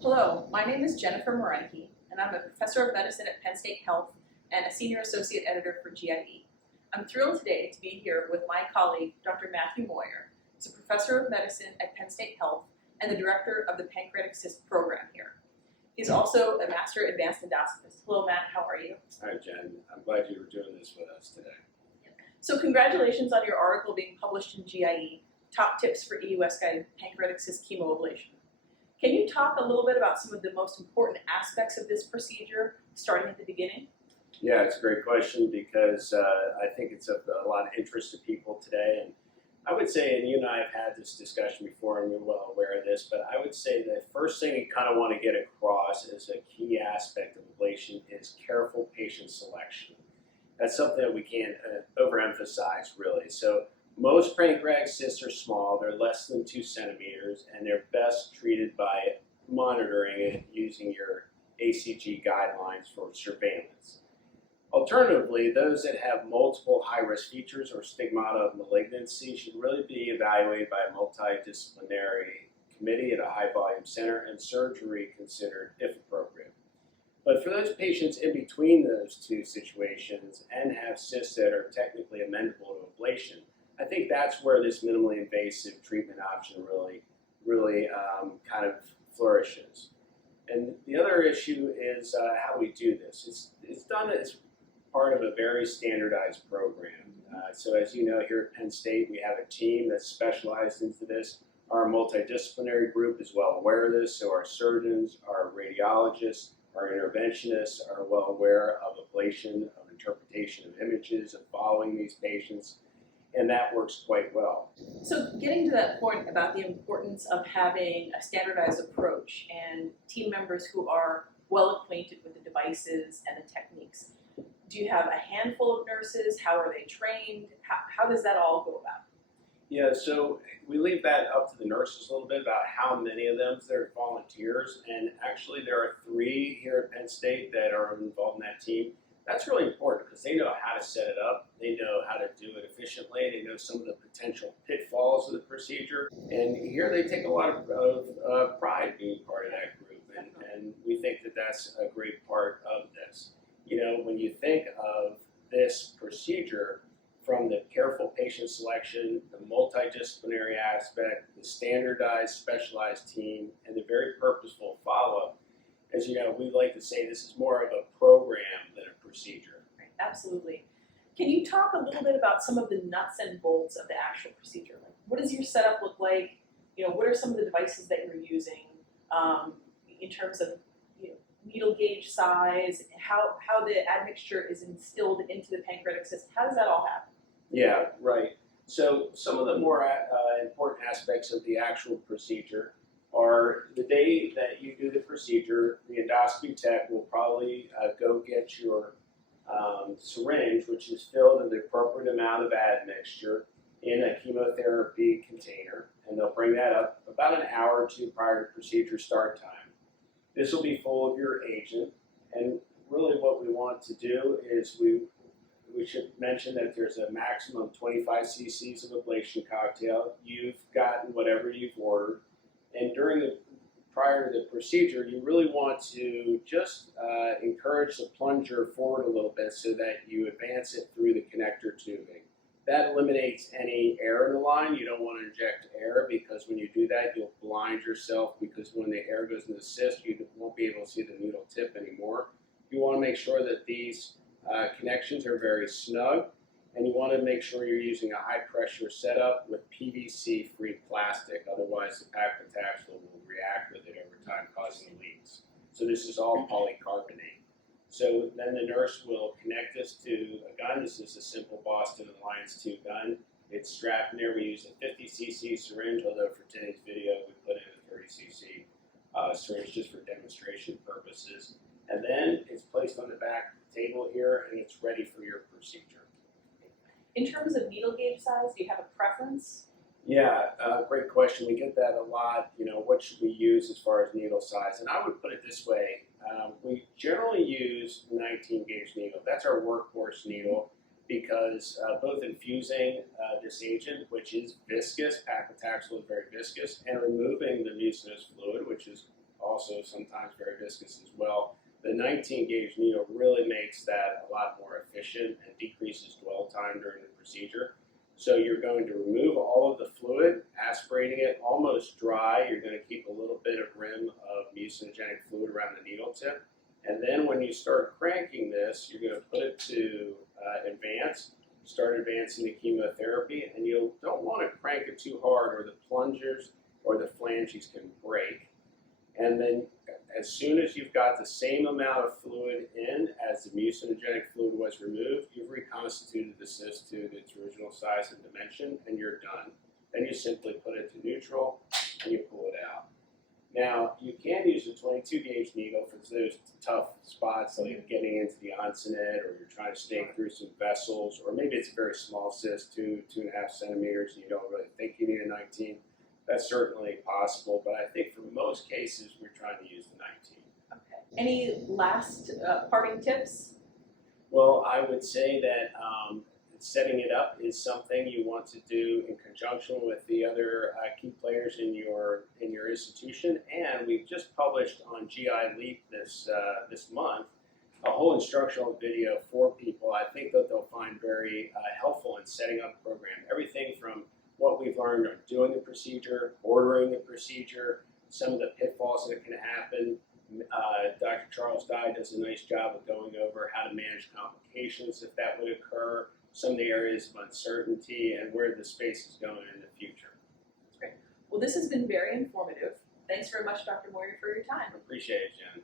Hello, my name is Jennifer Morenke, and I'm a professor of medicine at Penn State Health and a senior associate editor for GIE. I'm thrilled today to be here with my colleague, Dr. Matthew Moyer, who's a professor of medicine at Penn State Health and the director of the pancreatic cyst program here. He's also a master advanced endoscopist. Hello, Matt, how are you? Hi, Jen. I'm glad you were doing this with us today. So congratulations on your article being published in GIE, Top Tips for EUS-guided Pancreatic Cyst Chemoablation. Can you talk a little bit about some of the most important aspects of this procedure, starting at the beginning? Yeah, it's a great question because I think it's of a lot of interest to people today. And I would say, and you and I have had this discussion before and you're well aware of this, but I would say the first thing you kind of want to get across as a key aspect of ablation is careful patient selection. That's something that we can't overemphasize, really. So most pancreatic cysts are small, they're less than 2 centimeters, and they're best treated by monitoring it using your ACG guidelines for surveillance. Alternatively, those that have multiple high-risk features or stigmata of malignancy should really be evaluated by a multidisciplinary committee at a high-volume center and surgery considered if appropriate. But for those patients in between those two situations and have cysts that are technically amenable to ablation, I think that's where this minimally invasive treatment option really kind of flourishes. And the other issue is how we do this. It's done as part of a very standardized program. So as you know, here at Penn State, we have a team that's specialized into this. Our multidisciplinary group is well aware of this, so our surgeons, our radiologists, our interventionists are well aware of ablation, of interpretation of images, of following these patients, and that works quite well. So getting to that point about the importance of having a standardized approach and team members who are well acquainted with the devices and the techniques, do you have a handful of nurses? How are they trained? How does that all go about? Yeah, so we leave that up to the nurses a little bit about how many of them, they're volunteers, and actually there are 3 here at Penn State that are involved in that team. That's really important because they know how to set it up, they know how to do it efficiently, they know some of the potential pitfalls of the procedure, and here they take a lot of pride being part of that group, and we think that that's a great part of this. You know, when you think of this procedure, from the careful patient selection, the multidisciplinary aspect, the standardized, specialized team, and the very purposeful follow-up, as you know, we like to say this is more of a program than a procedure. Right, absolutely. Can you talk a little bit about some of the nuts and bolts of the actual procedure? Like, what does your setup look like? You know, what are some of the devices that you're using in terms of needle gauge size, how the admixture is instilled into the pancreatic cyst? How does that all happen? Yeah, right. So some of the more important aspects of the actual procedure are the day that you do the procedure, the endoscopy tech will probably go get your syringe, which is filled in the appropriate amount of admixture in a chemotherapy container, and they'll bring that up about an hour or 2 prior to procedure start time. This will be full of your agent, and really what we want to do is we should mention that there's a maximum 25 cc's of ablation cocktail. You've gotten whatever you've ordered, and prior to the procedure, you really want to just encourage the plunger forward a little bit so that you advance it through the connector tubing. That eliminates any air in the line. You don't want to inject air because when you do that, you'll blind yourself because when the air goes in the cyst, you won't be able to see the needle tip anymore. You want to make sure that these connections are very snug, and you want to make sure you're using a high pressure setup with PVC-free plastic, otherwise the paclitaxel will react with it over time, causing leaks. So this is all polycarbonate. So then the nurse will connect this to a gun. This is a simple Boston Alliance 2 gun. It's strapped in there. We use a 50 cc syringe, although for today's video we put in a 30 cc syringe just for demonstration purposes. And then it's placed on the back table here, and it's ready for your procedure. In terms of needle gauge size, do you have a preference? Yeah, great question. We get that a lot. You know, what should we use as far as needle size? And I would put it this way. We generally use 19 gauge needle. That's our workhorse needle because both infusing this agent, which is viscous, paclitaxel is very viscous, and removing the mucinous fluid, which is also sometimes very viscous as well. The 19 gauge needle really makes that a lot more efficient and decreases dwell time during the procedure. So you're going to remove all of the fluid, aspirating it almost dry. You're going to keep a little bit of rim of mucinogenic fluid around the needle tip. And then when you start cranking this, you're going to put it to advance, start advancing the chemotherapy, and you don't want to crank it too hard or the plungers or the phalanges can break. And then as soon as you've got the same amount of fluid in as the mucinogenic fluid was removed, you've reconstituted the cyst to its original size and dimension, and you're done. Then you simply put it to neutral and you pull it out. Now, you can use a 22 gauge needle for those tough spots like getting into the onsonet, or you're trying to stake through some vessels, or maybe it's a very small cyst, 2.5 centimeters, and you don't really think you need a 19. That's certainly possible, but I think for most cases, we're trying to use the 19. Okay. Any last parting tips? Well, I would say that setting it up is something you want to do in conjunction with the other key players in your institution. And we've just published on GI Leap this month a whole instructional video for people. I think that they'll find very helpful in setting up a program. Everything from what we've learned on doing the procedure, ordering the procedure, some of the pitfalls that can happen. Dr. Charles Dye does a nice job of going over how to manage complications if that would occur, some of the areas of uncertainty, and where the space is going in the future. That's great. Well, this has been very informative. Thanks very much, Dr. Moyer, for your time. Appreciate it, Jen.